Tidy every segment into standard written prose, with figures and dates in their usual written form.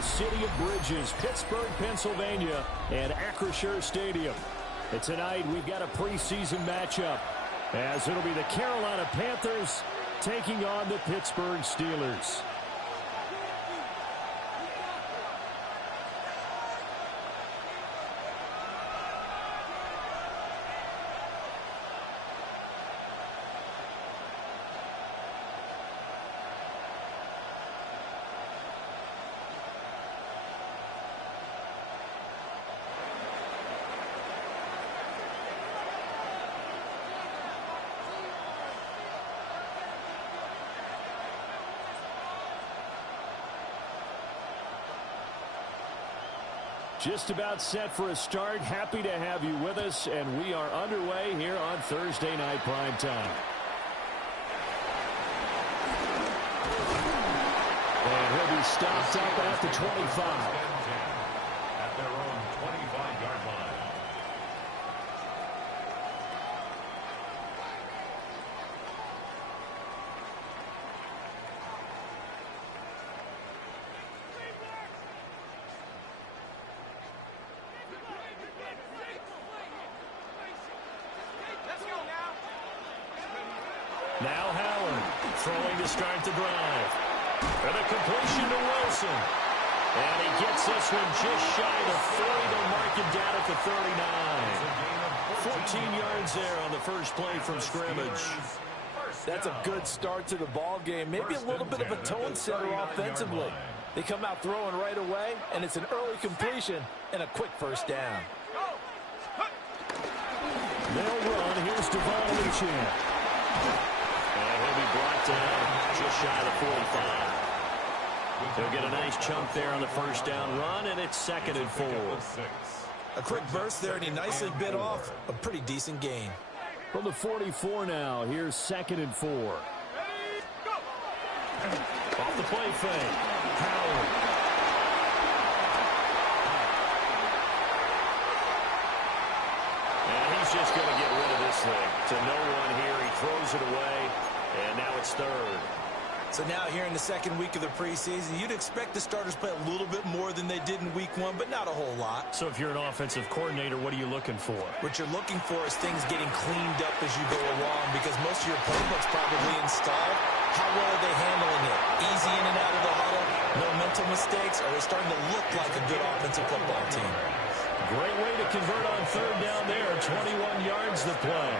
the City of Bridges, Pittsburgh, Pennsylvania, and Acrisure Stadium. And tonight we've got a preseason matchup, as it'll be the Carolina Panthers taking on the Pittsburgh Steelers. Just about set for a start. Happy to have you with us, and we are underway here on Thursday Night Primetime. And he'll be stopped up at the 25. At their own 25-yard line. Now Howard throwing to start the drive. And a completion to Wilson. And he gets this one just shy of 40. They'll mark him down at the 39. 14 yards there on the first play from scrimmage. That's a good start to the ball game. Maybe a little bit of a tone setter offensively. They come out throwing right away, and it's an early completion and a quick first down. They'll run. Here's Devon Luchan. And he'll be brought down just shy of the 45. They'll get a nice chunk there on the first down run, and it's 2nd and 4. A quick burst there, and he nicely bit off a pretty decent gain. From the 44 now, here's 2nd and 4. Off the play fake. Howard. And he's just going to get rid of this thing. To no one here, he throws it away, and now it's 3rd. So now here in the second week of the preseason, you'd expect the starters play a little bit more than they did in week 1, but not a whole lot. So if you're an offensive coordinator, what are you looking for? What you're looking for is things getting cleaned up as you go along, because most of your playbook's probably installed. How well are they handling it? Easy in and out of the huddle, no mental mistakes, or are they starting to look like a good offensive football team? Great way to convert on 3rd down there. 21 yards to play.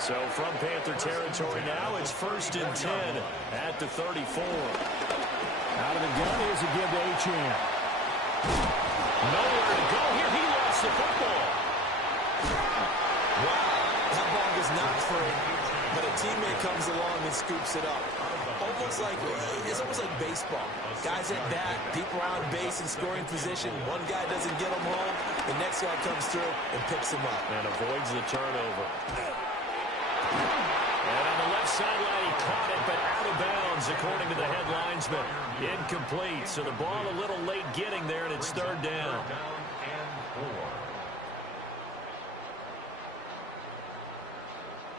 So from Panther territory now, it's 1st and 10 at the 34. Out of the gun, here's a give to Achane. Nowhere to go here. He lost the football. Wow, that ball was not free, but a teammate comes along and scoops it up. It's almost like baseball. Guys at bat, people are on base in scoring position. One guy doesn't get them home. The next guy comes through and picks him up. And avoids the turnover. And on the left sideline, he caught it, but out of bounds, according to the head linesman. Incomplete, so the ball a little late getting there, and it's 3rd down.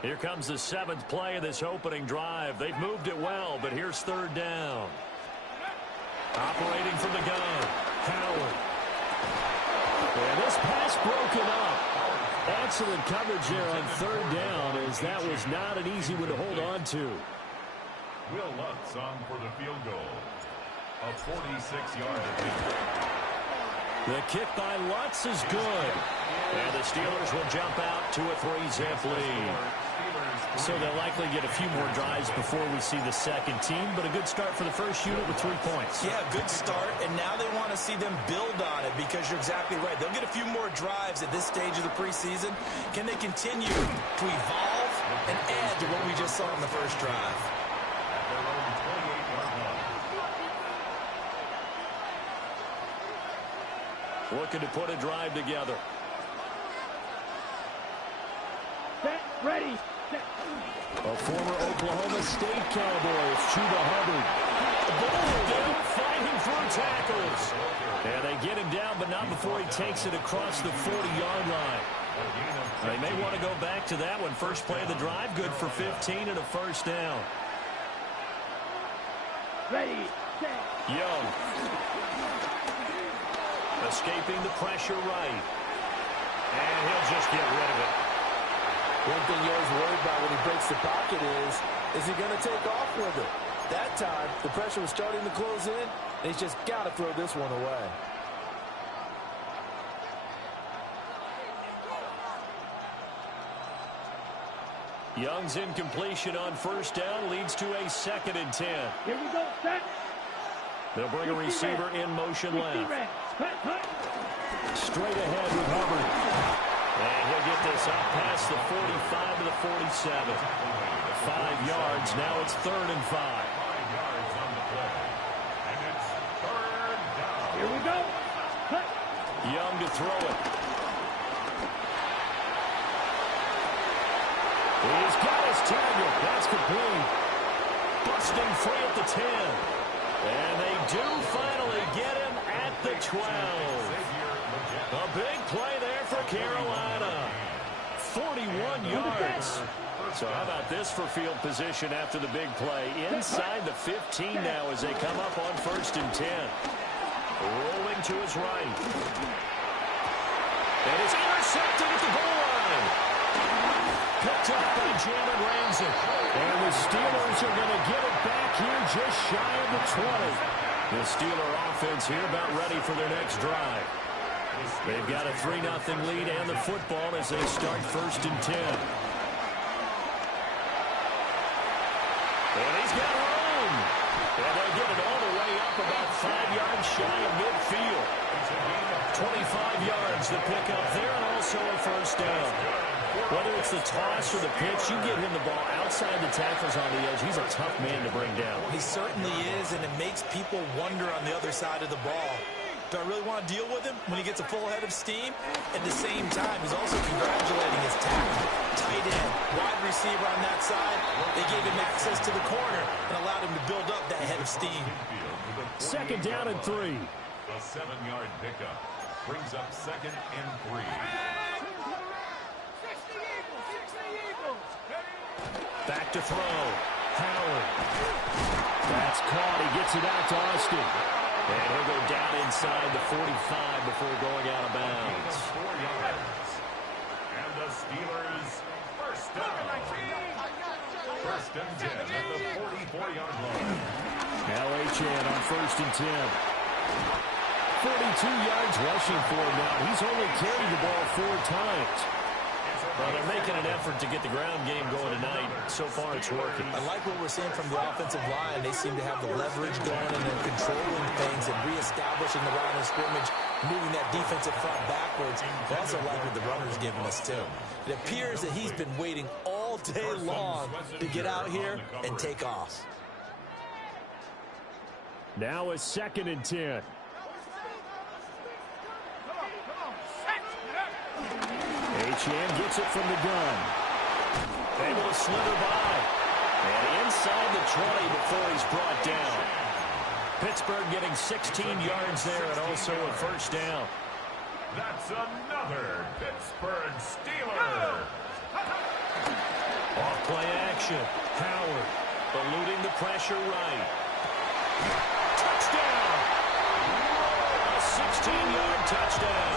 Here comes the 7th play of this opening drive. They've moved it well, but here's 3rd down. Operating from the gun, Howard. And this pass broken up. Excellent coverage there on 3rd down, as that was not an easy one to hold on to. Will Lutz on for the field goal. A 46-yard attempt. The kick by Lutz is good. And the Steelers will jump out to a 3-zip lead. So they'll likely get a few more drives before we see the second team, but a good start for the first unit with 3 points. Yeah, good start, and now they want to see them build on it, because you're exactly right. They'll get a few more drives at this stage of the preseason. Can they continue to evolve and add to what we just saw in the first drive? At their own 28-yard line. Looking to put a drive together. Set, ready. A former Oklahoma State Cowboy, Chuba Hubbard. Down, fighting through tackles. And they get him down, but not before he takes it across the 40-yard line. They may want to go back to that one. First play of the drive, good for 15 and a first down. Ready, set. Young. escaping the pressure right. And he'll just get rid of it. One thing you're always worried about when he breaks the pocket is he going to take off with it? That time, the pressure was starting to close in, and he's just got to throw this one away. Young's incompletion on first down leads to a 2nd and 10. Here we go, set. They'll bring a receiver in motion left. Straight ahead with Hubbard. And he'll get this out past the 45 to the 47. 5 yards. Now it's 3rd and 5. 5 yards on the play. And it's 3rd down. Here we go. Cut. Young to throw it. He's got his target. That's complete. Busting free at the 10. And they do finally get him at the 12. A big play there for Carolina. 41 yards. So how about this for field position after the big play? Inside the 15 now as they come up on 1st and 10. Rolling to his right. And it's intercepted at the goal line. Picked up by Jalen Ramsey. And the Steelers are going to get it back here just shy of the 20. The Steeler offense here about ready for their next drive. They've got a 3-0 lead and the football as they start 1st and 10. And he's got room. And they get it all the way up about 5 yards shy of midfield. 25 yards the pickup there and also a 1st down. Whether it's the toss or the pitch, you get him the ball outside the tackles on the edge. He's a tough man to bring down. He certainly is, and it makes people wonder on the other side of the ball. Do I really want to deal with him when he gets a full head of steam? At the same time, he's also congratulating his tackle. Tight end, wide receiver on that side. They gave him access to the corner and allowed him to build up that head of steam. 2nd down and 3. A 7-yard pickup brings up 2nd and 3. Back to throw. Howard. That's caught. He gets it out to Austin. And he'll go down inside the 45 before going out of bounds. 4 yards. And the Steelers 1st down. 1st and 10 at the 44-yard line. Now Achane on 1st and 10. 42 yards rushing for him now. He's only carried the ball 4 times. Well, they're making an effort to get the ground game going tonight. So far, it's working. I like what we're seeing from the offensive line. They seem to have the leverage going and they're controlling things and reestablishing the line of scrimmage, moving that defensive front backwards. I also like what the runner's giving us, too. It appears that he's been waiting all day long to get out here and take off. Now a 2nd and 10. Achane gets it from the gun. Able to slither by. And inside the 20 before he's brought down. Pittsburgh getting 16 yards there and also a 1st down. That's another Pittsburgh Steeler. Off play action. Howard eluding the pressure right. Touchdown! A 16-yard touchdown.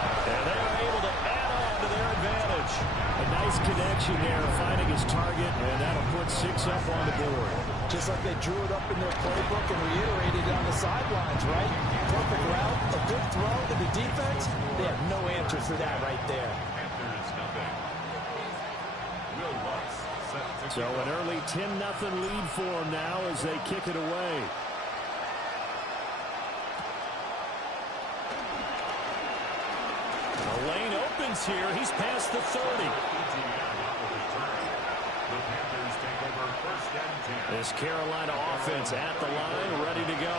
And they're able to add on to their advantage. A nice connection there, finding his target, and that'll put 6 up on the board. Just like they drew it up in their playbook and reiterated it on the sidelines, right? Perfect route, a good throw to the defense. They have no answer for that right there. Panthers nothing. Will Lutz set to So an early 10-0 lead for them now as they kick it away. The lane opens here. He's past the 30. This Carolina offense at the line, ready to go.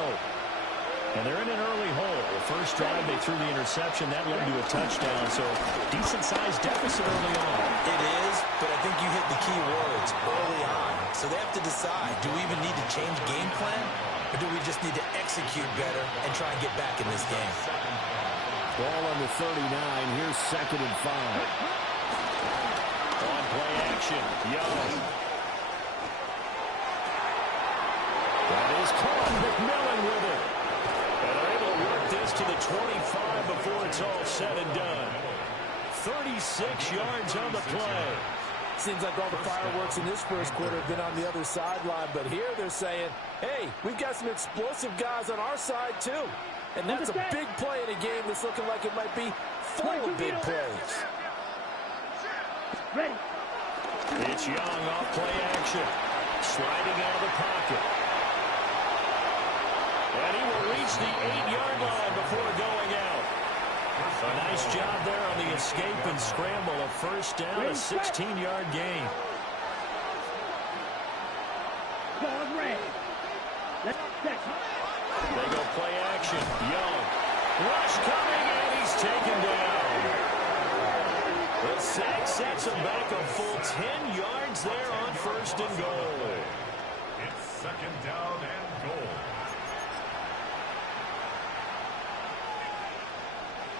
And they're in an early hole. The first drive, they threw the interception. That led to a touchdown. So decent-sized deficit early on. It is, but I think you hit the key words early on. So they have to decide, do we even need to change game plan? Or do we just need to execute better and try and get back in this game? Ball on the 39. Here's 2nd and 5. On play action. Young. That is caught. McMillan with it. And they're able to work this gets to the 25 before it's all said and done. 36 yards on the play. Seems like all the fireworks in this first quarter have been on the other sideline, but here they're saying, hey, we've got some explosive guys on our side too. And that's a big play in a game that's looking like it might be full of big plays. Ready. It's Young off play action. Sliding out of the pocket. And he will reach the 8-yard line before going out. A nice job there on the escape and scramble. A first down, a 16-yard gain. They go play action. Young. Rush coming, and he's taken down. The sack sets him back a full 10 yards there on first and goal. It's second down and goal.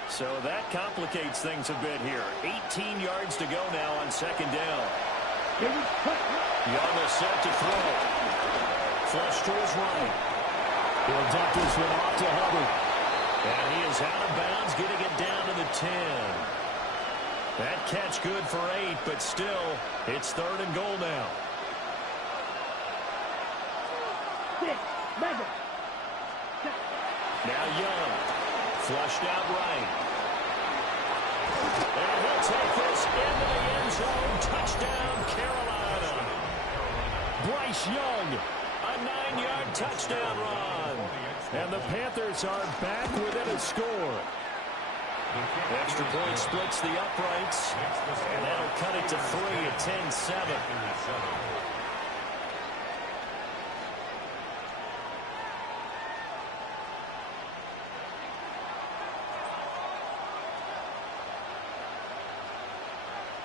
So that complicates things a bit here. 18 yards to go now on second down. Young is set to throw. Flush to his right. He'll dump this one off to Hubbard. And he is out of bounds, getting it down to the 10. That catch good for 8, but still, it's third and goal now. Now Young. Flushed out right. And he'll take this into the end zone. Touchdown, Carolina. Bryce Young, a 9-yard touchdown run. And the Panthers are back within a score. Extra point splits the uprights. And that'll cut it to 3 at 10-7.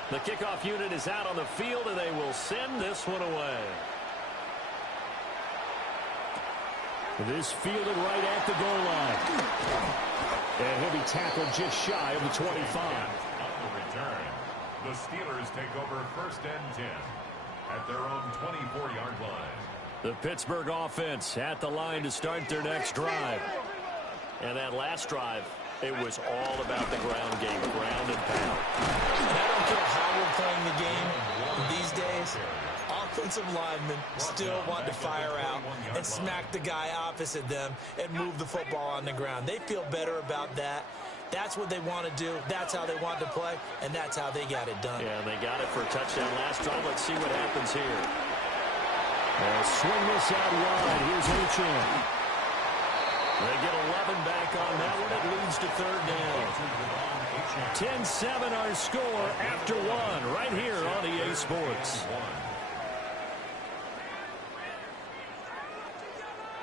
The kickoff unit is out on the field, and they will send this one away. This fielded right at the goal line. And he'll be tackled just shy of the 25. On the return, the Steelers take over first and 10 at their own 24-yard line. The Pittsburgh offense at the line to start their next drive. And that last drive, it was all about the ground game, ground and pound. And I don't care how we're playing the game these days, offensive linemen still want to fire out and smack the guy opposite them and move the football on the ground. They feel better about that. That's what they want to do. That's how they want to play, and that's how they got it done. Yeah, they got it for a touchdown last drive. Let's see what happens here. They'll swing this out wide. Here's Achane. They get 11 back on that one. It leads to third down. 10-7 our score after one right here on EA Sports.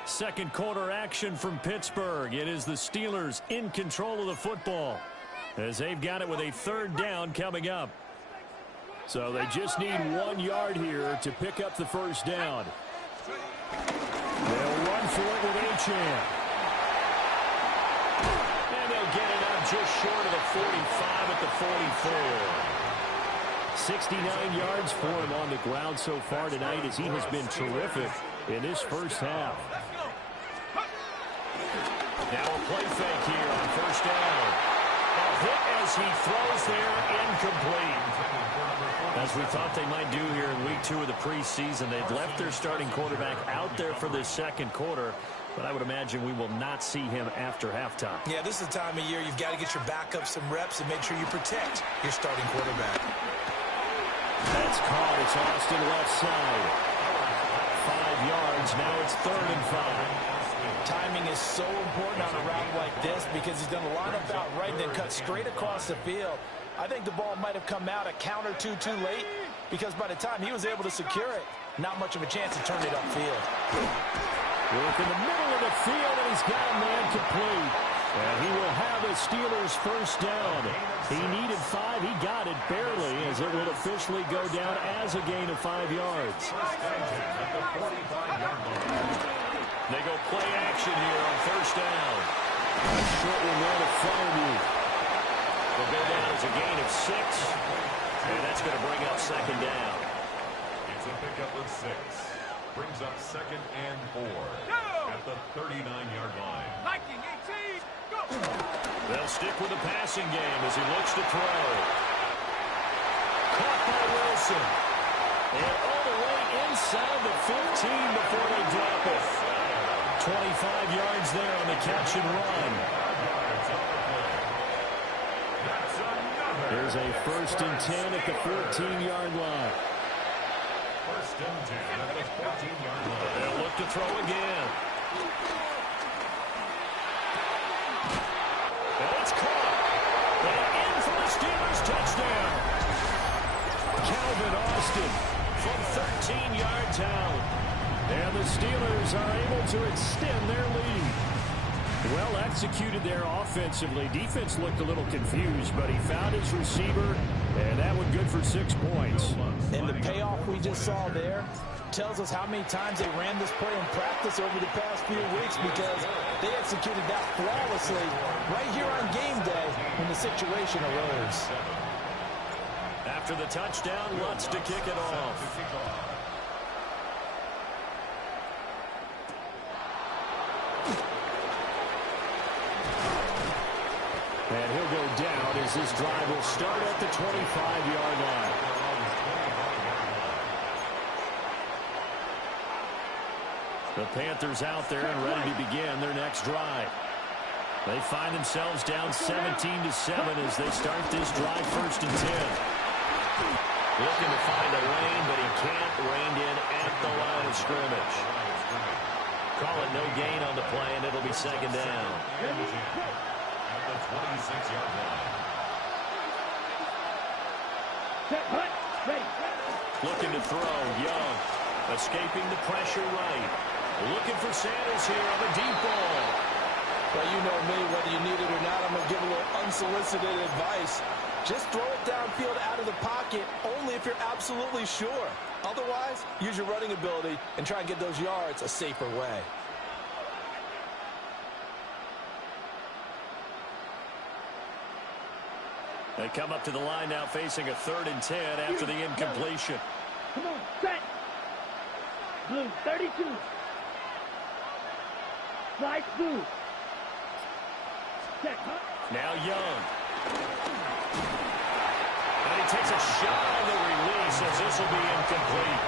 Second quarter action from Pittsburgh. It is the Steelers in control of the football as they've got it with a third down coming up. So they just need 1 yard here to pick up the first down. They'll run for it with Achane. And they'll get it up just short of the 45 at the 44. 69 yards for him on the ground so far tonight as he has been terrific in this first half. Now a play fake here on first down. A hit as he throws there, incomplete. As we thought they might do here in week 2 of the preseason, they've left their starting quarterback out there for this second quarter. But I would imagine we will not see him after halftime. Yeah, this is the time of year you've got to get your backup some reps and make sure you protect your starting quarterback. That's caught. It's Austin left side. 5 yards. Now it's third and 5. Timing is so important on a route like this because he's going to line up out right and then cut straight across the field. I think the ball might have come out a count or two too late because by the time he was able to secure it, not much of a chance to turn it upfield. Work in the middle of the field, and he's got a man complete. And he will have the Steelers first down. He needed 5. He got it barely as it will officially go down as a gain of 5 yards. They go play action here on first down. A short one there to Farmview. Will go down as a gain of 6. And that's going to bring up second down. It's a pickup of 6. Brings up second and 4 at the 39-yard line. They'll stick with the passing game as he looks to throw. Caught by Wilson. And all the way inside the 15 before they drop it. 25 yards there on the catch and run. Here's a 1st and 10 at the 14-yard line. 1st and 10 at the 14-yard line. They'll look to throw again. And it's caught. And in for the Steelers touchdown. Calvin Austin from 13 yards out. And the Steelers are able to extend their lead. Well executed there offensively. Defense looked a little confused, but he found his receiver, and that was good for 6 points. And the payoff we just saw there tells us how many times they ran this play in practice over the past few weeks, because they executed that flawlessly right here on game day when the situation arose. After the touchdown, Lutz to kick it off. And he'll go down as this drive will start at the 25-yard line. The Panthers out there and ready to begin their next drive. They find themselves down 17-7 as they start this drive 1st and 10. Looking to find a lane, but he can't. Reined in at the line of scrimmage. Call it no gain on the play, and it'll be 2nd down. 26-yard line. Looking to throw. Young. Escaping the pressure right. Looking for Sanders here on the deep ball. Well, you know me, whether you need it or not, I'm going to give a little unsolicited advice. Just throw it downfield out of the pocket only if you're absolutely sure. Otherwise, use your running ability and try and get those yards a safer way. They come up to the line now facing a 3rd and 10 after the incompletion. Come on, set. Blue, 32. Slide blue. Set, huh? Now Young. And he takes a shot on the release as this will be incomplete.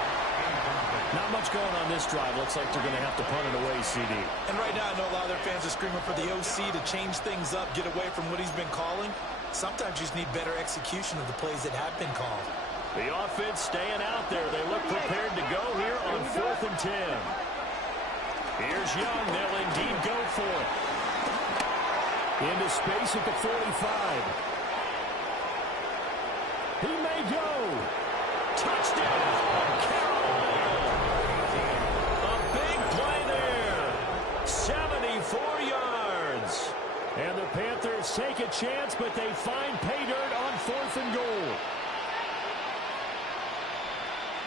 Not much going on this drive. Looks like they're going to have to punt it away, CD. And right now, I know a lot of their fans are screaming for the OC to change things up, get away from what he's been calling. Sometimes you just need better execution of the plays that have been called. The offense staying out there. They look prepared to go here on 4th and 10. Here's Young. They'll indeed go for it. Into space at the 45. He may go. Touchdown. Carolina. A big play there. 74 yards. And the Panthers take a chance, but they find pay dirt on 4th and goal.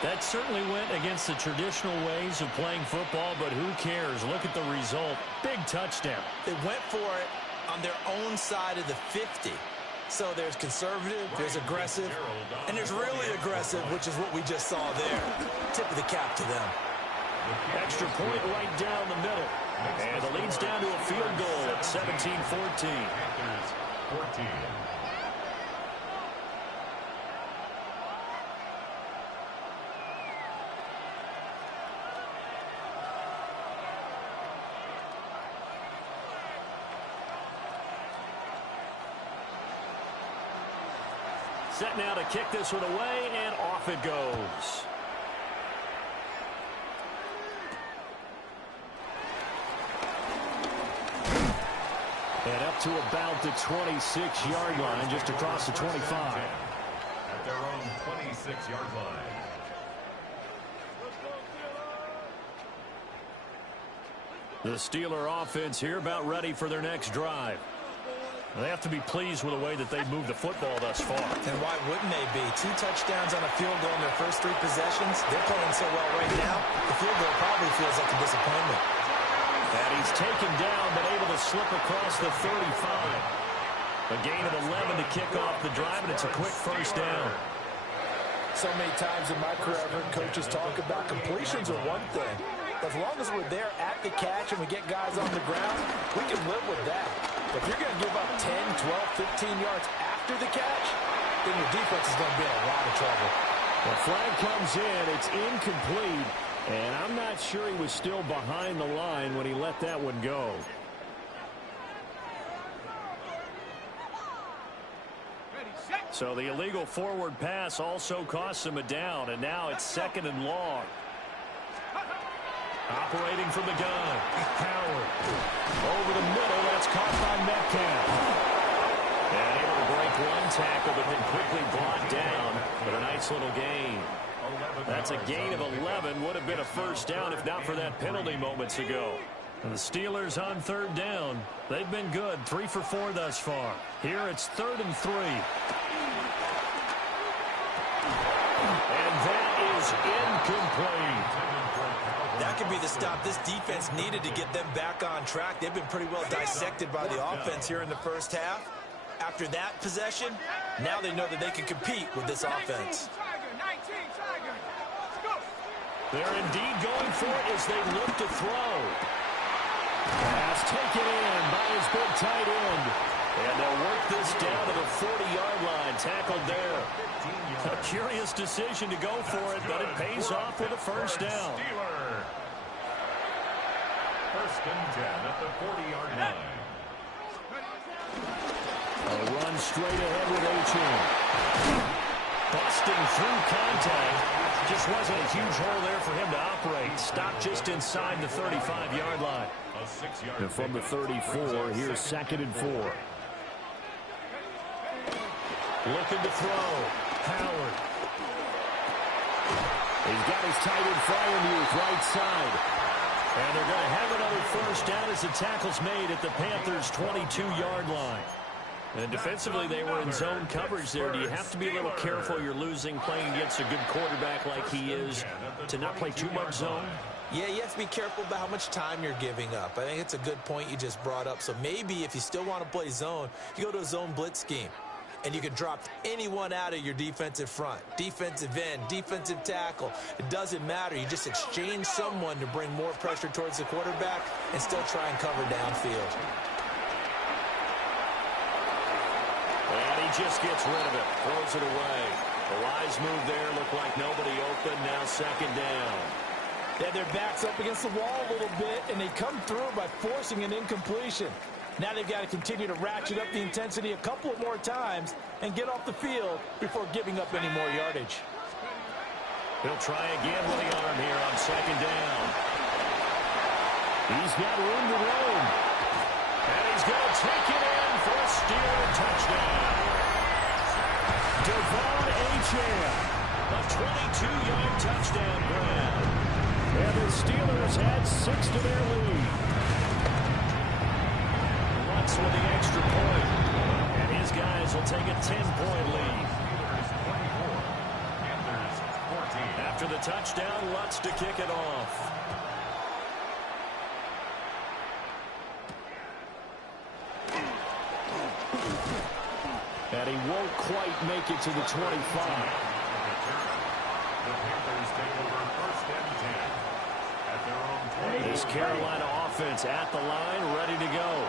That certainly went against the traditional ways of playing football, but who cares? Look at the result. Big touchdown. They went for it on their own side of the 50. So there's conservative, there's aggressive, and there's really aggressive, which is what we just saw there. Tip of the cap to them. Extra point right down the middle. And the lead's down to a field goal at 17-14. 14. Set now to kick this one away, and off it goes. And up to about the 26-yard line, just across the 25. At their own 26-yard line. The Steeler offense here about ready for their next drive. They have to be pleased with the way that they've moved the football thus far. And why wouldn't they be? 2 touchdowns on a field goal in their first 3 possessions. They're playing so well right now, the field goal probably feels like a disappointment. And he's taken down, but able to slip across the 35. A gain of 11 to kick off the drive, and it's a quick first down. So many times in my career, I've heard coaches talk about completions are one thing. As long as we're there at the catch and we get guys on the ground, we can live with that. If you're going to give up 10, 12, 15 yards after the catch, then your defense is going to be in a lot of trouble. The flag comes in. It's incomplete. And I'm not sure he was still behind the line when he let that one go. So the illegal forward pass also costs him a down. And now it's 2nd and long. Operating from the gun. Howard. Over the middle. That's caught by Metcalf. And able to break one tackle, but then quickly brought down with a nice little gain. That's a gain of 11. Would have been a first down if not for that penalty moments ago. And the Steelers on 3rd down. They've been good. 3 for 4 thus far. Here it's 3rd and 3. And that is incomplete. That could be the stop this defense needed to get them back on track. They've been pretty well dissected by the offense here in the first half. After that possession, now they know that they can compete with this offense. They're indeed going for it as they look to throw. Pass taken in by his big tight end. And they'll work this down to the 40-yard line. Tackled there. A curious decision to go for it, but it pays off with a first down. 1st and 10 at the 40-yard line. A run straight ahead with Achane. Busting through contact. Just wasn't a huge hole there for him to operate. Stopped just inside the 35-yard line. And from the 34, here's 2nd and 4. Looking to throw. Howard. He's got his tight end Freiermuth right side. And they're going to have another first down as the tackle's made at the Panthers' 22-yard line. And defensively, they were in zone coverage there. Do you have to be a little careful you're losing playing against a good quarterback like he is to not play too much zone? Yeah, you have to be careful about how much time you're giving up. I think it's a good point you just brought up. So maybe if you still want to play zone, you go to a zone blitz scheme. And you can drop anyone out of your defensive front. Defensive end, defensive tackle. It doesn't matter. You just exchange someone to bring more pressure towards the quarterback and still try and cover downfield. And he just gets rid of it. Throws it away. A wise move there. Looked like nobody open. Now 2nd down. Yeah, their back's up against the wall a little bit, and they come through by forcing an incompletion. Now they've got to continue to ratchet up the intensity a couple of more times and get off the field before giving up any more yardage. He'll try again with the arm here on 2nd down. He's got room to roam. And he's going to take it in for a steal and touchdown. Devon Achane, a 22-yard touchdown grab. And the Steelers had 6 to their lead. Lutz with the extra point. And his guys will take a 10-point lead. After the touchdown, Lutz to kick it off. And he won't quite make it to the 25. The Panthers take over 1st and 10 at their own 20. This Carolina offense at the line, ready to go.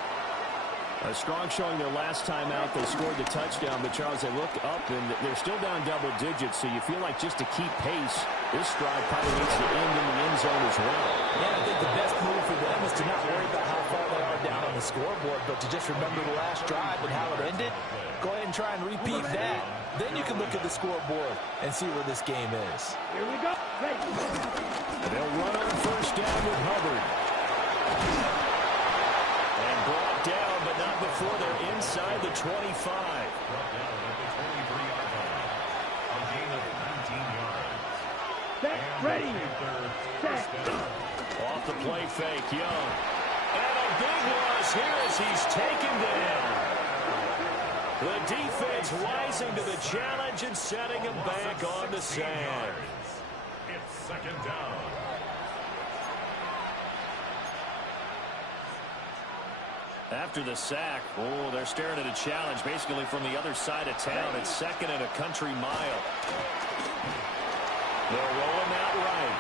A strong showing their last time out. They scored the touchdown, but Charles, they look up and they're still down double digits, so you feel like just to keep pace, this drive probably needs to end in the end zone as well. Yeah, I think the best move for them is to not worry about how far they are down on the scoreboard, but to just remember the last drive and how it ended. Go ahead and try and repeat that. Then you can look at the scoreboard and see where this game is. Here we go. Ready. They'll run on 1st down with Hubbard. And brought down, but not before they're inside the 25. Brought down at the 23-yard line. A gain of 19 yards. Set. Ready. First down. Off the play fake, Young. And a big loss here as he's taken down. The defense rising to the challenge and setting him back on the sand. It's 2nd down. After the sack, they're staring at a challenge basically from the other side of town. It's 2nd and a country mile. They'll roll him out right.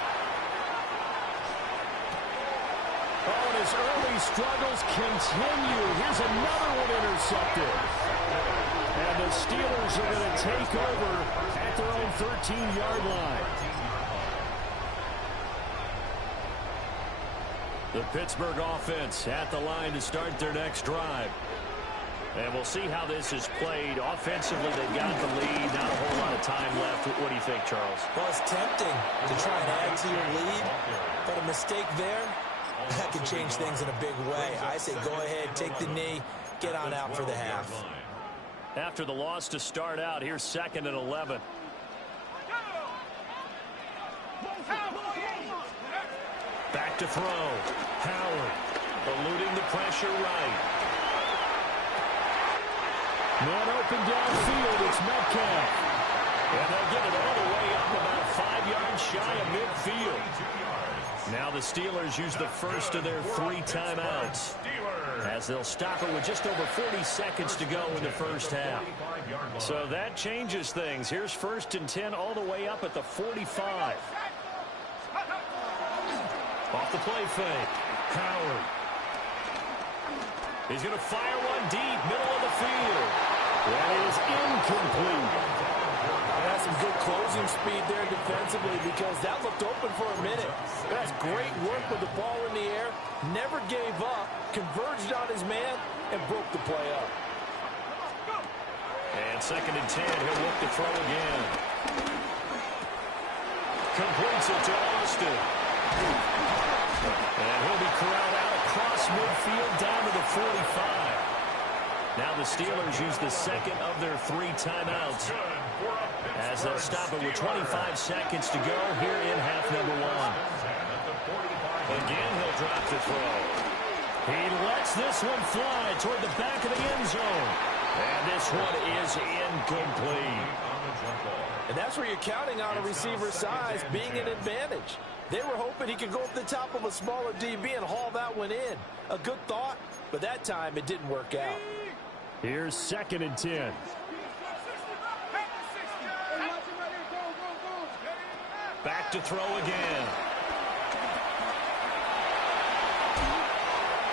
Oh, and his early struggles continue. Here's another one intercepted. And the Steelers are going to take over at their own 13-yard line. The Pittsburgh offense at the line to start their next drive. And we'll see how this is played. Offensively, they've got the lead. Not a whole lot of time left. What do you think, Charles? Well, it's tempting to try and add to your lead, but a mistake there, that can change things in a big way. I say go ahead, take the knee, get on out for the half. After the loss to start out, here's 2nd and 11. Back to throw. Howard eluding the pressure right. Man open downfield. It's Metcalf. And they'll get it all the way up about 5 yards shy of midfield. Now the Steelers use the first of their 3 timeouts, as they'll stop it with just over 40 seconds to go in the first half. So that changes things. Here's 1st and 10 all the way up at the 45. Off the play fake. Howard. He's going to fire one deep, middle of the field. That is incomplete. That's some good closing speed there defensively, because that looked open for a minute. That's great work with the ball in the air. Never gave up, converged on his man, and broke the play up. And 2nd and 10, he'll look to throw again. Completes it to Austin. And he'll be corralled out across midfield down to the 45. Now the Steelers use the 2nd of their 3 timeouts, as they'll stop it with 25 seconds to go here in half number 1. Again, he'll drop the throw. He lets this one fly toward the back of the end zone. And this one is incomplete. And that's where you're counting on a receiver's size being an advantage. They were hoping he could go up the top of a smaller DB and haul that one in. A good thought, but that time it didn't work out. Here's 2nd and 10. Back to throw again.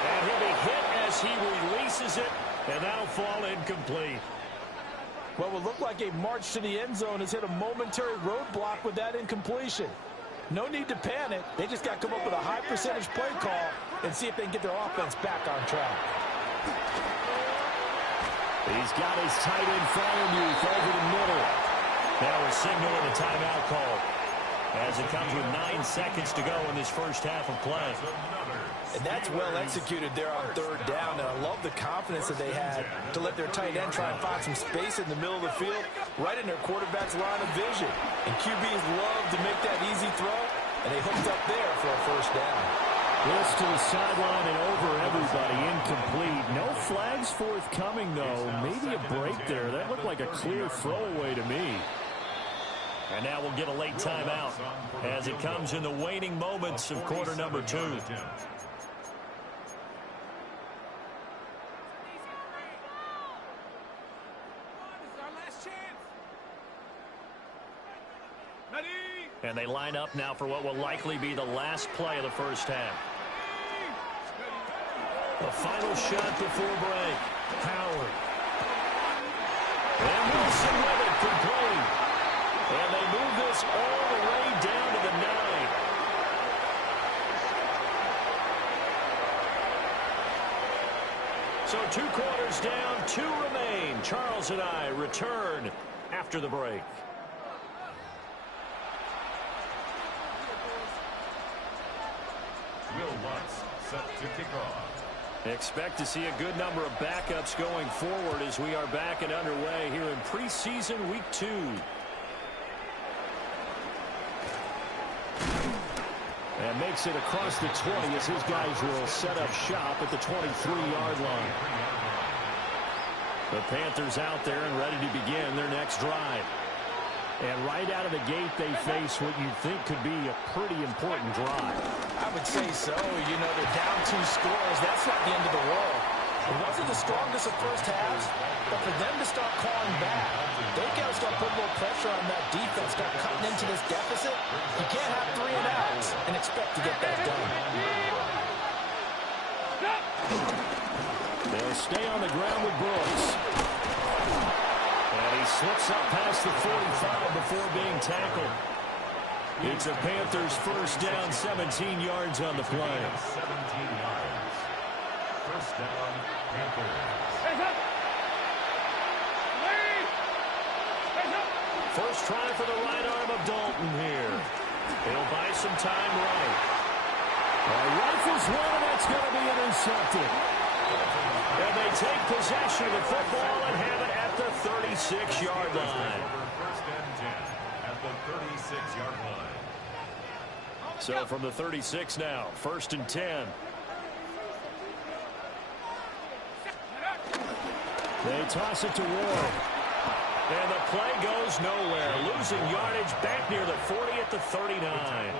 And he'll be hit as he releases it, and that'll fall incomplete. Well, it would look like a march to the end zone has hit a momentary roadblock with that incompletion. No need to panic. They just got to come up with a high percentage play call and see if they can get their offense back on track. He's got his tight end Freiermuth over the middle. Now a signal and a timeout call, as it comes with 9 seconds to go in this first half of play. And that's well executed there on 3rd down. And I love the confidence that they had to let their tight end try and find some space in the middle of the field, right in their quarterback's line of vision. And QBs love to make that easy throw, and they hooked up there for a 1st down. This to the sideline and over everybody, incomplete. No flags forthcoming, though. Maybe a break there. That looked like a clear throwaway to me. And now we'll get a late timeout as it comes in the waning moments of quarter number 2. And they line up now for what will likely be the last play of the first half. The final shot before break. Howard. And Wilson with it, complete. And they move this all the way down to the 9. So 2 quarters down, 2 remain. Charles and I return after the break. Will Lutz set to kick off. Expect to see a good number of backups going forward as we are back and underway here in preseason week 2. And makes it across the 20 as his guys will set up shop at the 23-yard line. The Panthers out there and ready to begin their next drive. And right out of the gate, they face what you think could be a pretty important drive. I would say so. You know, they're down 2 scores. That's not the end of the world. It wasn't the strongest of first halves, but for them to start calling back, they've got to start putting a little pressure on that defense, start cutting into this deficit. You can't have 3 and outs and expect to get that done. They'll stay on the ground with Brooks. And he slips up past the 45 before being tackled. It's a Panthers first down, 17 yards on the play. 17 yards. First down, Panthers. First try for the right arm of Dalton here. He'll buy some time running. Rifles one, and that's going to be intercepted. And they take possession of the football and have it at the 36-yard line. First and 10 at the 36-yard line. So from the 36 now, first and 10. They toss it to Ward. And the play goes nowhere. Losing yardage back near the 40 at the 39.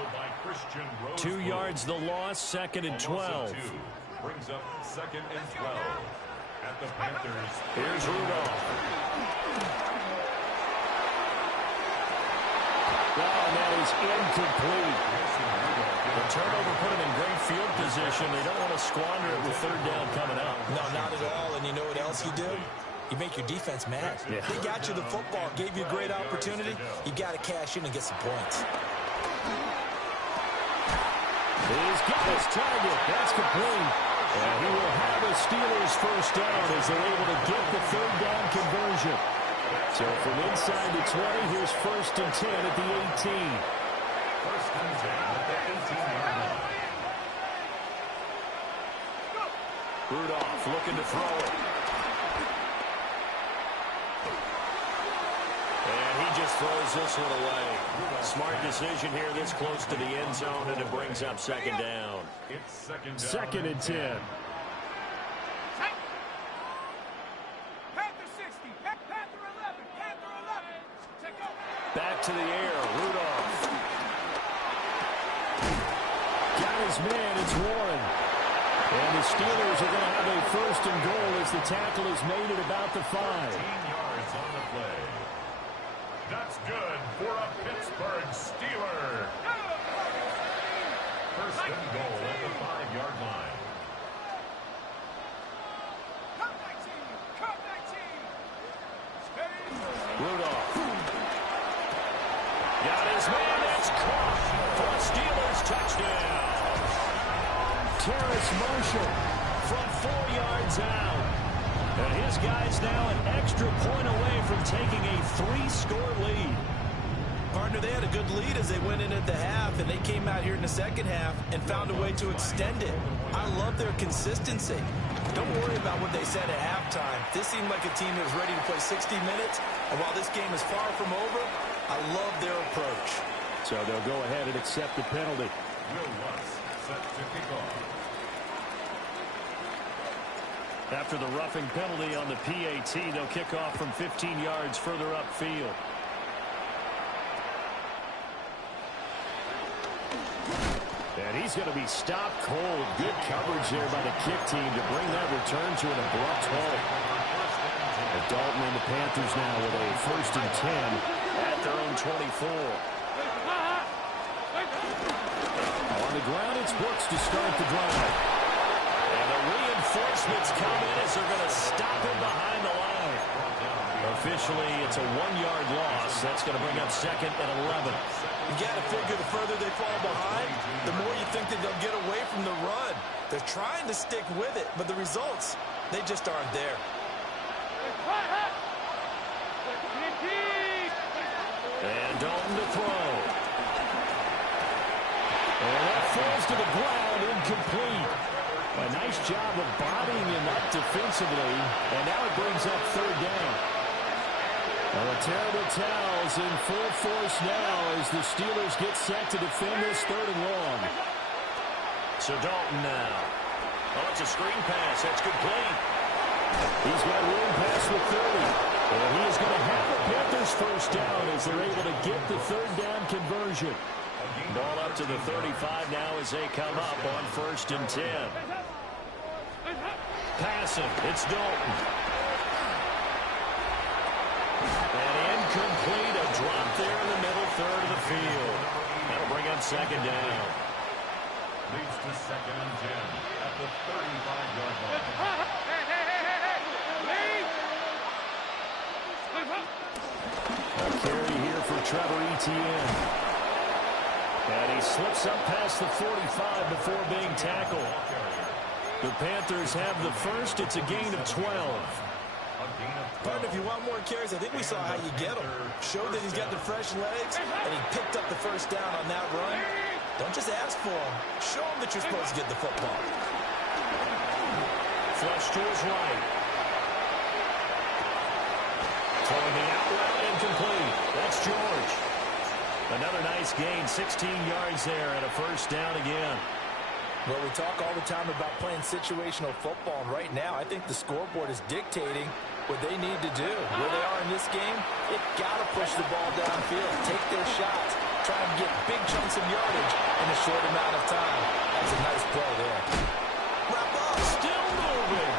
2 yards the loss, second and 12. Brings up second and 12 at the Panthers. Here's Rudolph. And that is incomplete. The turnover put him in great field position. They don't want to squander it with third down coming up. No, not at all. And you know what else you do? You make your defense mad. Yeah. They got you the football, gave you a great opportunity. You got to cash in and get some points. He's got his target. That's complete. And he will have a Steelers first down as they're able to get the third down conversion. So from inside the 20, here's first and 10 at the 18. First and 10 at the 18-yard line. Rudolph looking to throw it. And he just throws this one away. Smart decision here this close to the end zone, and it brings up second down. It's Second and 10. Back to the air, Rudolph. Got his man, it's Warren. And the Steelers are going to have a first and goal as the tackle is made at about the 5. 15 yards on the play. That's good for a Pittsburgh Steeler. First and goal at the 5-yard line. Rudolph. Got his man, it's caught for a Steelers touchdown. Terrace Marshall from 4 yards out. And his guys now an extra point away from taking a 3-score lead. Partner, they had a good lead as they went into the half, and they came out here in the second half and found a way to extend it. I love their consistency. Don't worry about what they said at halftime. This seemed like a team that was ready to play 60 minutes, and while this game is far from over, I love their approach. So they'll go ahead and accept the penalty. Will Lutz set to kick off. After the roughing penalty on the PAT, they'll kick off from 15 yards further upfield. And he's going to be stopped cold. Good coverage there by the kick team to bring that return to an abrupt halt. Dalton and the Panthers now with a first and 10 at their own 24. On the ground, it's Brooks to start the drive. And the reinforcements come in as they're going to stop him behind the line. Officially, it's a 1-yard loss. That's going to bring up second and 11. You got to figure the further they fall behind, the more you think that they'll get away from the run. They're trying to stick with it, but the results, they just aren't there. And Dalton to throw. And that falls to the ground, incomplete. A nice job of bodying him up defensively, and now it brings up third down. Well, a terrible towels in full force now as the Steelers get set to defend this third and long. So Dalton now. Oh, it's a screen pass. That's complete. He's got room past the 30. And he is going to have the Panthers first down as they're able to get the third down conversion. Ball up to the 35 now as they come up on first and 10. Passing. It's Dalton. And incomplete. A drop there in the middle third of the field. That'll bring up second down. Leads to 2nd and 10 at the 35-yard line. A carry here for Trevor Etienne. And he slips up past the 45 before being tackled. The Panthers have the first. It's a gain of 12. Partner, if you want more carries, I think we saw how you get them. Showed that he's got the fresh legs, and he picked up the first down on that run. Don't just ask for him. Show him that you're supposed to get the football. Flush to his right. Throwing the out route, incomplete. That's George. Another nice gain, 16 yards there, and a first down again. Well, we talk all the time about playing situational football, and right now I think the scoreboard is dictating what they need to do. Where they are in this game, they've got to push the ball downfield, take their shots, try and get big chunks of yardage in a short amount of time. That's a nice play there. Wrap up, still moving.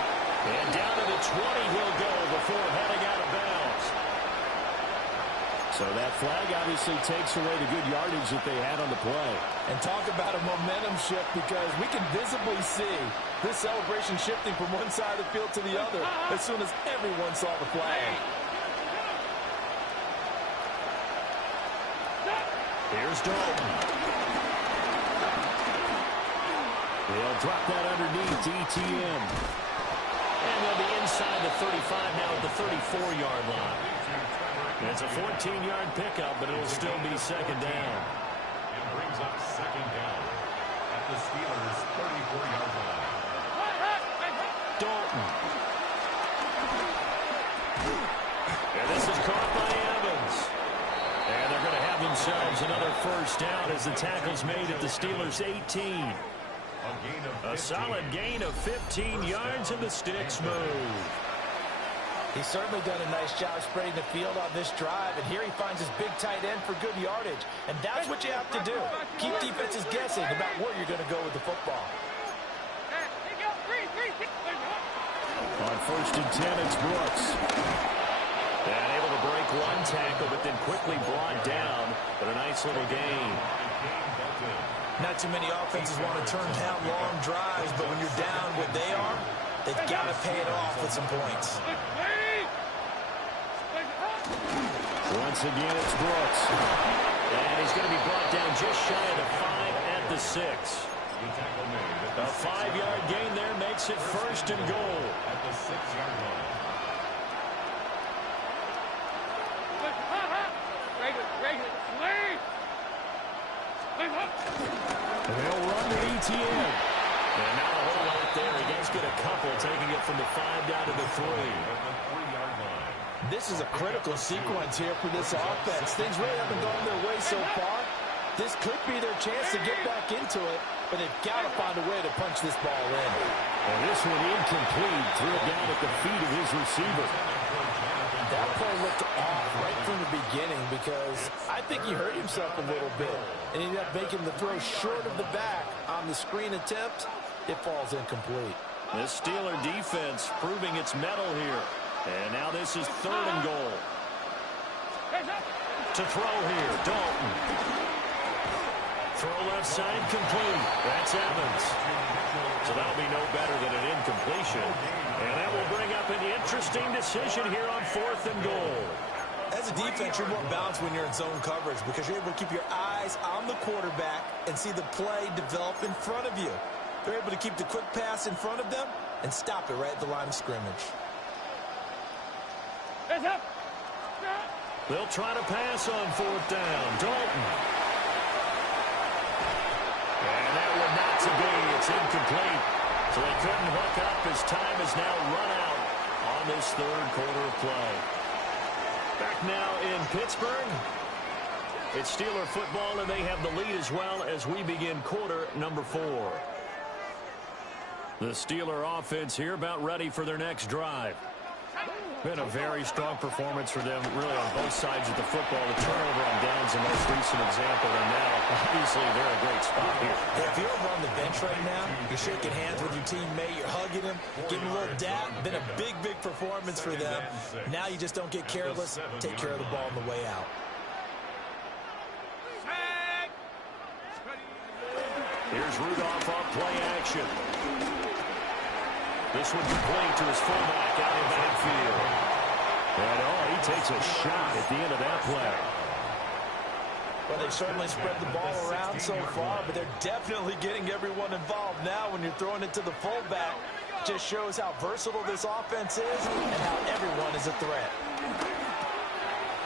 And down to the 20 he'll go before heading out of bounds. So that flag obviously takes away the good yardage that they had on the play. And talk about a momentum shift, because we can visibly see this celebration shifting from one side of the field to the other as soon as everyone saw the flag. Here's Dalton. They'll drop that underneath to ETN. And they'll be inside the 35 now at the 34-yard line. It's a 14-yard pickup, but it'll still be second down. It brings up second down at the Steelers' 34-yard line. Dalton. And this is caught by Evans. And they're going to have themselves another first down as the tackle's made at the Steelers' 18. A solid gain of 15 yards, and the sticks move. He's certainly done a nice job spreading the field on this drive, and here he finds his big tight end for good yardage. And that's what you have to do. Keep defenses guessing about where you're going to go with the football. On 1st and 10, it's Brooks. And able to break one tackle, but then quickly brought down. But a nice little gain. Not too many offenses want to turn down long drives, but when you're down what they are, they've got to pay it off with some points. Once again, it's Brooks. And he's going to be brought down just shy of the 5 at the 6. A 5-yard gain there makes it 1st and goal. At the 6-yard line. They'll run to ETN. And not a whole lot there. He does get a couple, taking it from the 5 down to the 3. At the 3-yard line. This is a critical sequence here for this offense. Things really haven't gone their way so far. This could be their chance to get back into it, but they've got to find a way to punch this ball in. And this one incomplete. Threw it down at the feet of his receiver. That play looked off right from the beginning, because I think he hurt himself a little bit. And he ended up making the throw short of the back on the screen attempt. It falls incomplete. The Steeler defense proving its mettle here. And now this is 3rd and goal. To throw here, Dalton. Throw left side, complete. That's Evans. So that'll be no better than an incompletion. And that will bring up an interesting decision here on 4th and goal. As a defense, you're more balanced when you're in zone coverage, because you're able to keep your eyes on the quarterback and see the play develop in front of you. They're able to keep the quick pass in front of them and stop it right at the line of scrimmage. They'll try to pass on 4th down. Dalton. And that one not to be. It's incomplete. So they couldn't hook up as time has now run out on this 3rd quarter of play. Back now in Pittsburgh. It's Steeler football, and they have the lead as well as we begin quarter number 4. The Steeler offense here about ready for their next drive. Been a very strong performance for them, really, on both sides of the football. The turnover on downs, the most recent example, and now, obviously, they're in a great spot here. If you're over on the bench right now, you're shaking hands with your teammate, you're hugging him, giving a little dap. Been a big, big performance for them. Now you just don't get careless. Take care of the ball on the way out. Here's Rudolph on play action. This one complete to his fullback out in backfield. And he takes a shot at the end of that play. Well, they've certainly spread the ball around so far, but they're definitely getting everyone involved now when you're throwing it to the fullback. Just shows how versatile this offense is and how everyone is a threat.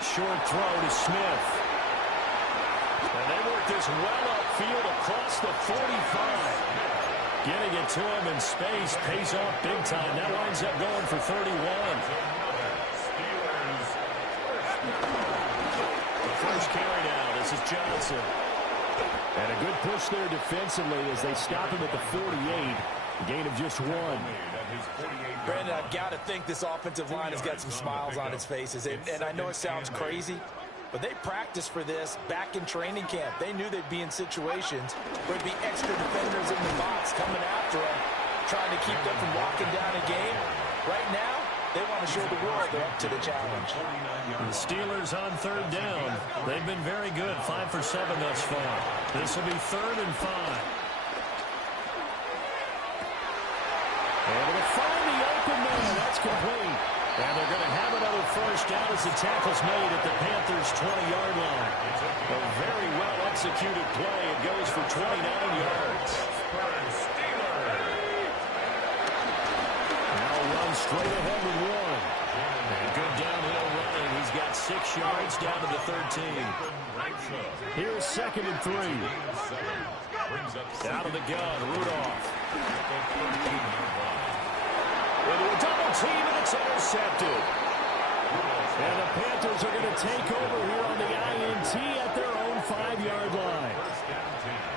Short throw to Smith. And they work this well upfield across the 45. Getting it to him in space pays off big time. That winds up going for 31. The first carry now. This is Johnson. And a good push there defensively as they stop him at the 48. A gain of just 1. Brandon, I've got to think this offensive line has got some smiles on its faces. And I know it sounds crazy, but they practiced for this back in training camp. They knew they'd be in situations where there'd be extra defenders in the box coming after them, trying to keep them from locking down a game. Right now, they want to show the world they're up to the challenge. The Steelers on third down. They've been very good, 5 for 7 thus far. This will be 3rd and 5. Able to find the open man. That's complete. And they're going to have another first down as the tackle's made at the Panthers' 20-yard line. A very well-executed play. It goes for 29 yards. Now run straight ahead with 1. And good downhill running. He's got 6 yards down to the 13. Here's 2nd and 3. Out of the gun, Rudolph. Into a double team, and it's intercepted. And the Panthers are going to take over here on the INT at their own 5-yard line.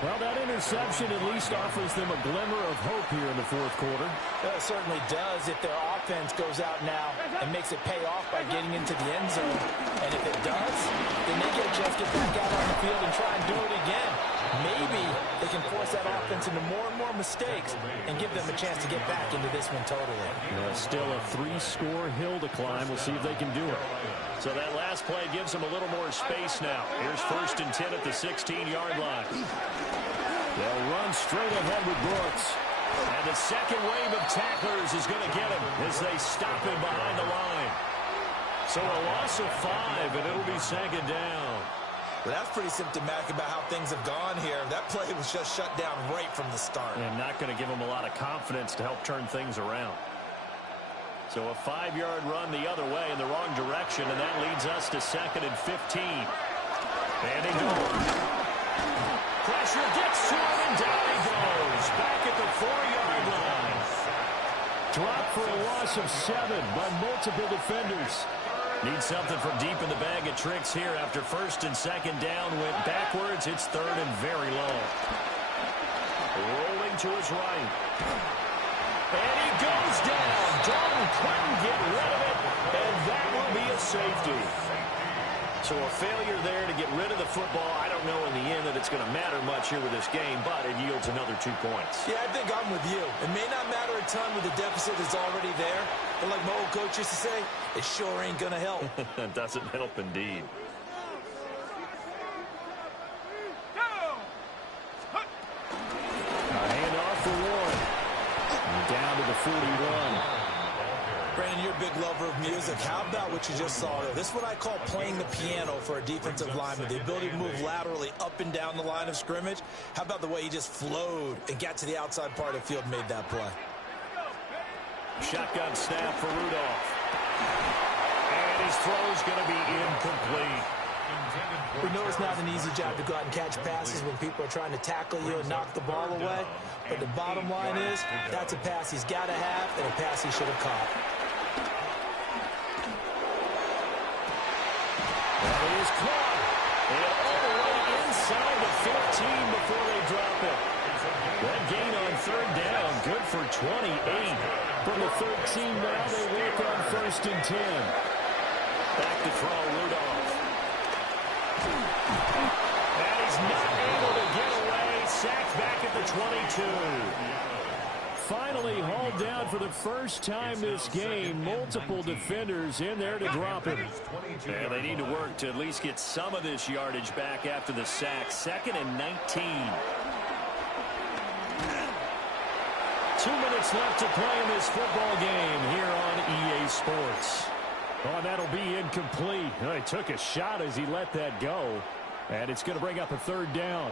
Well, that interception at least offers them a glimmer of hope here in the 4th quarter. It certainly does if their offense goes out now and makes it pay off by getting into the end zone. And if it does, then they get a chance to get back out on the field and try and do it again. Maybe they can force that offense into more and more mistakes and give them a chance to get back into this one totally. Still a 3-score hill to climb. We'll see if they can do it. So that last play gives them a little more space now. Here's 1st and 10 at the 16-yard line. They'll run straight ahead with Brooks. And the second wave of tacklers is going to get him as they stop him behind the line. So a loss of 5, and it'll be 2nd down. Well, that's pretty symptomatic about how things have gone here. That play was just shut down right from the start. And not going to give them a lot of confidence to help turn things around. So a 5-yard run the other way in the wrong direction, and that leads us to 2nd and 15. And he goes. Pressure gets to him, and down he goes. Back at the 4-yard line. Dropped for a loss of 7 by multiple defenders. Need something from deep in the bag of tricks here after 1st and 2nd down. Went backwards. It's 3rd and very low. Rolling to his right. And he goes down. Dalton couldn't get rid of it. And that will be a safety. So a failure there to get rid of the football. I don't know in the end that it's going to matter much here with this game, but it yields another 2 points. Yeah, I think I'm with you. It may not matter a ton with the deficit that's already there, but like my old coach used to say, it sure ain't going to help. It doesn't help indeed. A handoff for Warren. Down to the 41. Brandon, you're a big lover of music. How about what you just saw there? This is what I call playing the piano for a defensive lineman. The ability to move laterally up and down the line of scrimmage. How about the way he just flowed and got to the outside part of the field and made that play? Shotgun snap for Rudolph. And his throw's going to be incomplete. We know it's not an easy job to go out and catch passes when people are trying to tackle you and knock the ball away. But the bottom line is, that's a pass he's got to have and a pass he should have caught. That is caught. And all the way inside the 15 before they drop it. That gain on 3rd down, good for 28. From the 13 now, they work on 1st and 10. Back to throw, Rudolph. And he's not able to get away. Sacked back at the 22. Finally hauled down for the first time this game. Multiple defenders in there to drop him. And they need to work to at least get some of this yardage back after the sack. 2nd and 19. 2 minutes left to play in this football game here on EA Sports. Oh, and that'll be incomplete. He took a shot as he let that go. And it's going to bring up a third down.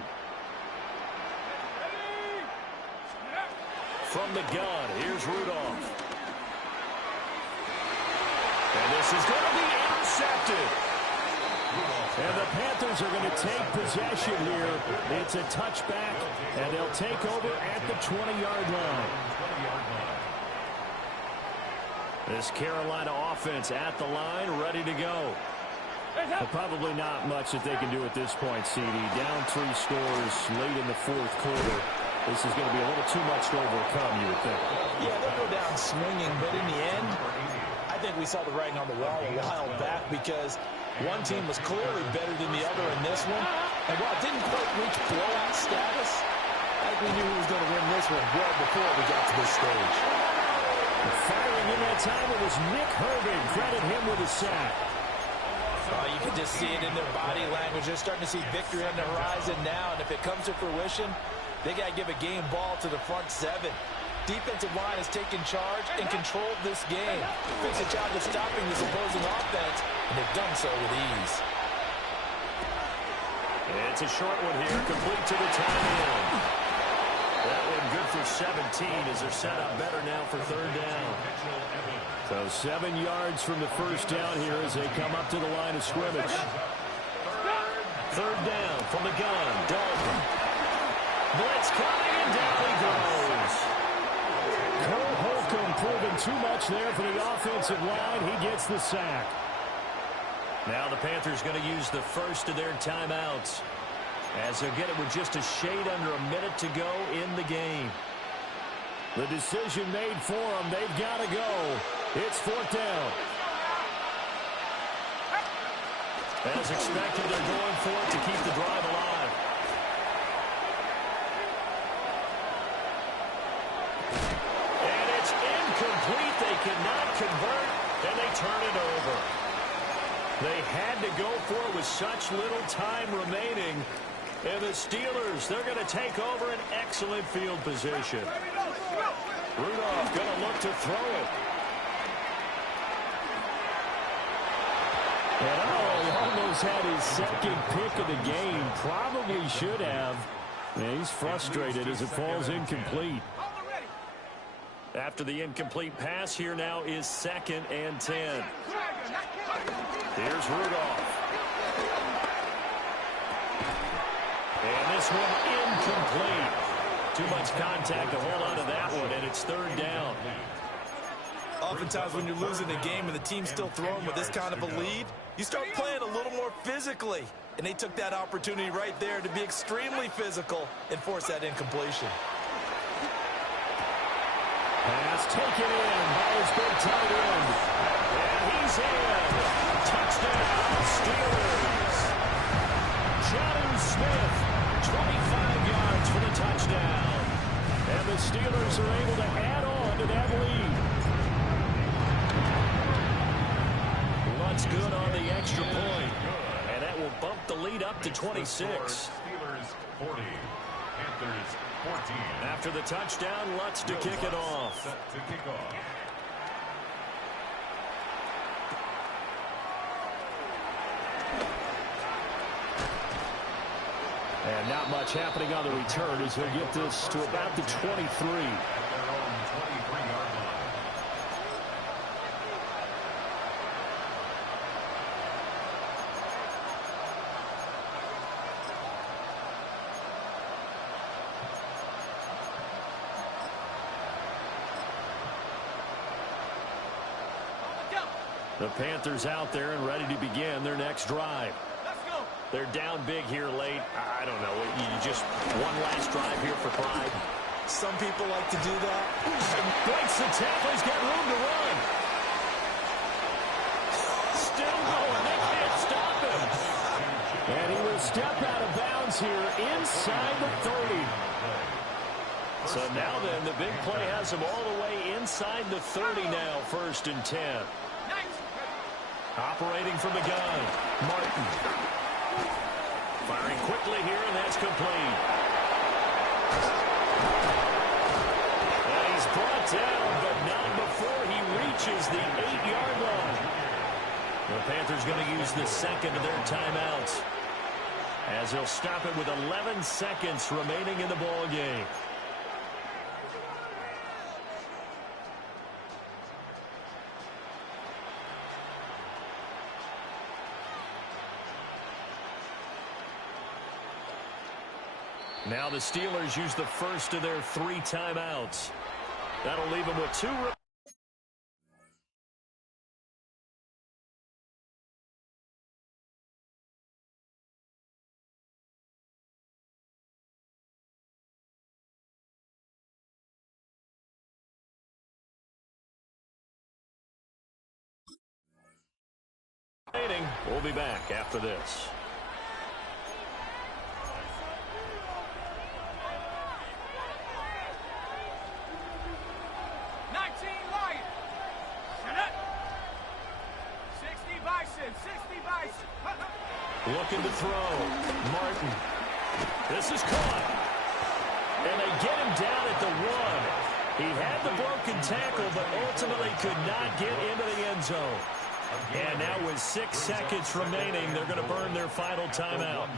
From the gun, here's Rudolph. And this is going to be intercepted. And the Panthers are going to take possession here. It's a touchback, and they'll take over at the 20-yard line. This Carolina offense at the line, ready to go. But probably not much that they can do at this point, CD. Down 3 scores late in the fourth quarter. This is going to be a little too much to overcome, you would think. Yeah, they'll go down swinging, but in the end, I think we saw the writing on the wall a while back because one team was clearly better than the other in this one. And while it didn't quite reach blowout status, I think we knew who was going to win this one well before we got to this stage. Firing in that time, it was Nick Herbig. Credit him with a sack. You can just see it in their body language. They're starting to see victory on the horizon now, and if it comes to fruition, they got to give a game ball to the front 7. Defensive line has taken charge and controlled this game. Fix a job of stopping this opposing offense, and they've done so with ease. It's a short one here, complete to the tight end. That one good for 17 as they're set up better now for third down. So 7 yards from the first down here as they come up to the line of scrimmage. Third down from the gun, Dalton. Blitz coming, and down he goes. Cole Holcomb proving too much there for the offensive line. He gets the sack. Now the Panthers going to use the first of their timeouts as they'll get it with just a shade under a minute to go in the game. The decision made for them. They've got to go. It's fourth down. As expected, they're going for it to keep the drive alive. And it's incomplete. They cannot convert, and they turn it over. They had to go for it with such little time remaining. And the Steelers, they're going to take over an excellent field position. Rudolph going to look to throw it. And he almost had his second pick of the game. Probably should have. And he's frustrated as it falls incomplete. After the incomplete pass, here now is 2nd and 10. Here's Rudolph. And this one incomplete. Too much contact to hold on to that one, and it's third down. Oftentimes when you're losing a game and the team's still throwing with this kind of a lead, you start playing a little more physically. And they took that opportunity right there to be extremely physical and force that incompletion. Pass taken in by his big tight end. And he's in. Touchdown, Steelers. Jonnu Smith, 25 yards for the touchdown. And the Steelers are able to add on to that lead. Lutz good on the extra point. And that will bump the lead up to 26. Steelers 40, Panthers 14. After the touchdown, Lutz to kick it off. Set to kick off. And not much happening on the return as he'll get this to about the 23. At their own 23-yard line. The Panthers out there and ready to begin their next drive. They're down big here late. I don't know. You just one last drive here for pride. Some people like to do that. Breaks the tackle. He's got room to run. Still going. They can't stop him. And he will step out of bounds here inside the 30. So now then, the big play has him all the way inside the 30 now, 1st and 10. Operating from the gun, Martin. Firing quickly here, and that's complete. And he's brought down, but not before he reaches the 8-yard line. The Panthers going to use the second of their timeouts, as they'll stop it with 11 seconds remaining in the ball game. Now the Steelers use the first of their 3 timeouts. That'll leave them with 2. We'll be back after this. Looking to throw. Martin. This is caught. And they get him down at the 1. He had the broken tackle, but ultimately could not get into the end zone. And now with 6 seconds remaining, they're going to burn their final timeout.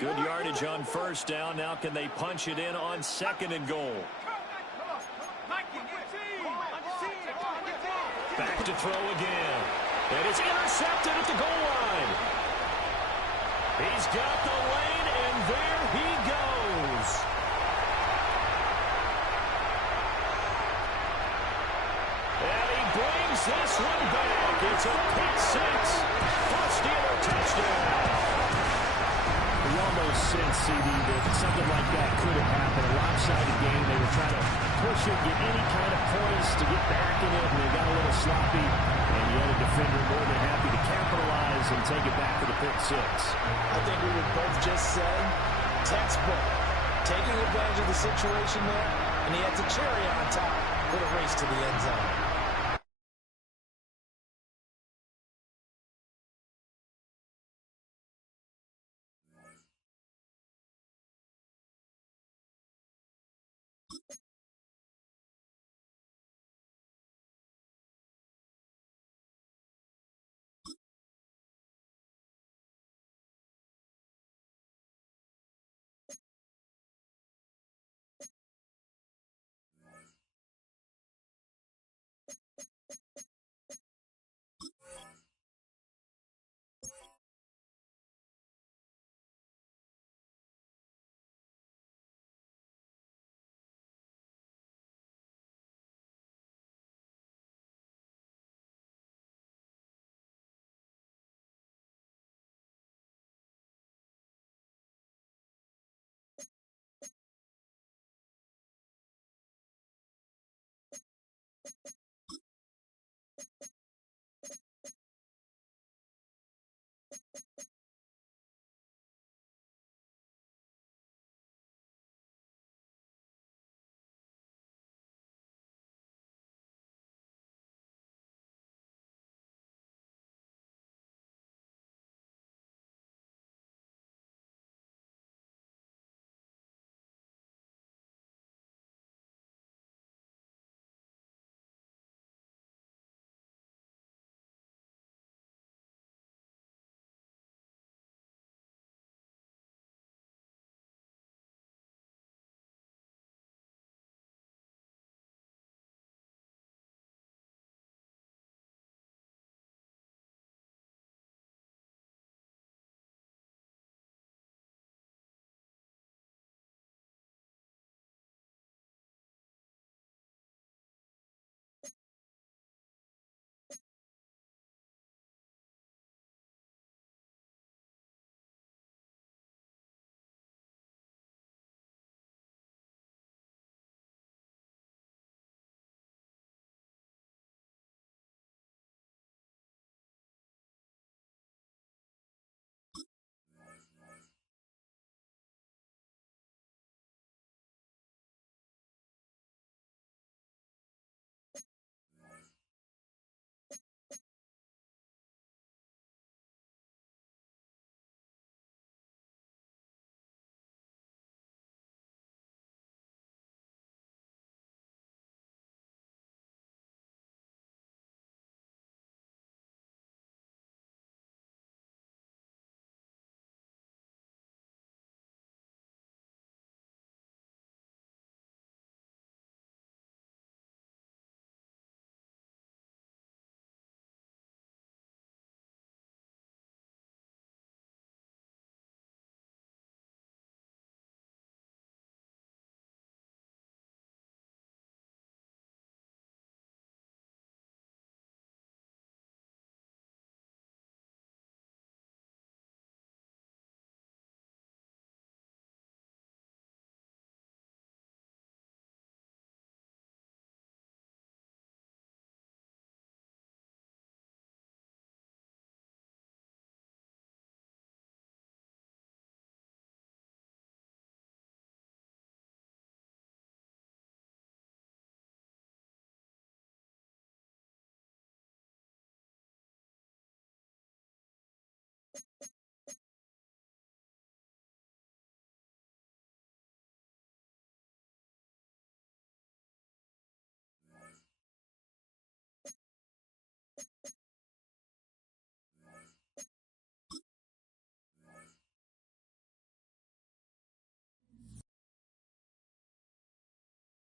Good yardage on first down. Now can they punch it in on 2nd and goal? Back to throw again. And it's intercepted at the goal line. He's got the lane, and there he goes. And he brings this one back. It's a pick 6 for Steeler touchdown. We almost sense, CD, that something like that could have happened. A lopsided game. They were trying to push it, get any kind of points to get back in it, and they got a little sloppy. And yet a defender more than happy to capitalize and take it back for the pick 6. I think we would both just say textbook. Taking advantage of the situation there, and he has a cherry on top with a race to the end zone.